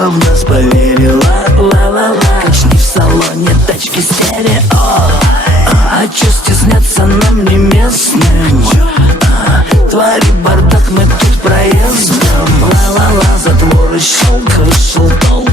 небо в нас поверило. Ла-ла-ла. Качни в салоне тачки стерео. А чё стесняться нам не местным? Твори бардак, мы тут проездом. Ла-ла-ла, затворы щелк, вышел толк.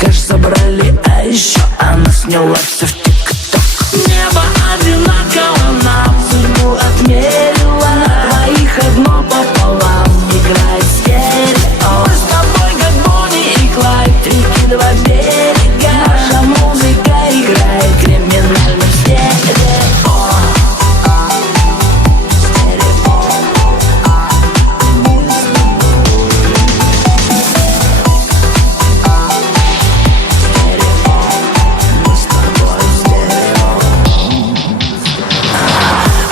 Кэш собрали, а еще она сняла все в тик-ток. Небо одинаково нам судьбу отмерила. Двоих одно пополам играет стерео. Мы с тобой как Бонни и Клайд, реки два берега. Наша музыка играет криминальным стерео.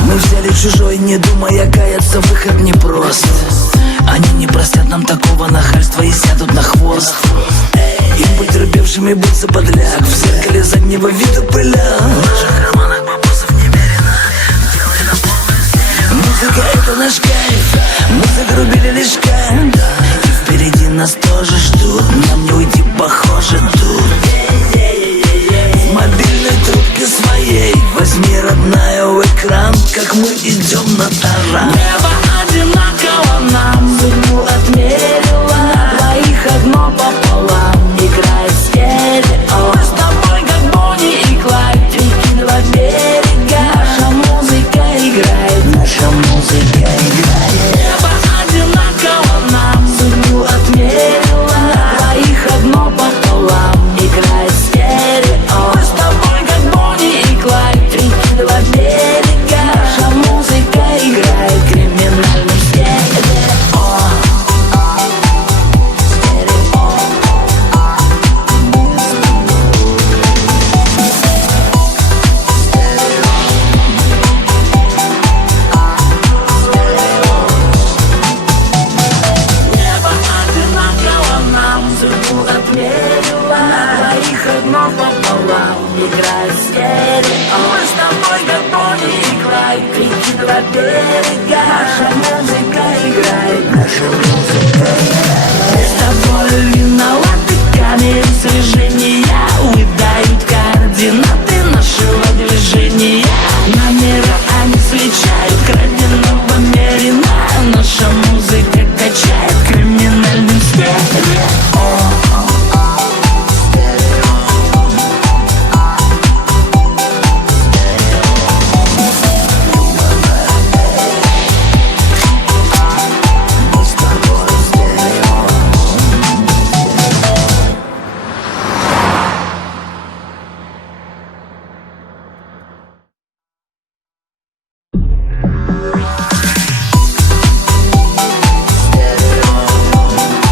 Мы взяли чужой, не думая каяться, выход непрост. Они не простят нам такого нахальства и сядут на хвост. Им быть терпевшими, быть за подляк. В зеркале заднего вида пыля. В наших карманах бабосов немерено. Делай нам полное стерео. Музыка это наш кайф. Мы загрубили лишь кайф. И впереди нас тоже ждут. Нам не уйти, похоже, тут. В мобильной трубке своей возьми, родная, в экран, как мы идем на таран. Небо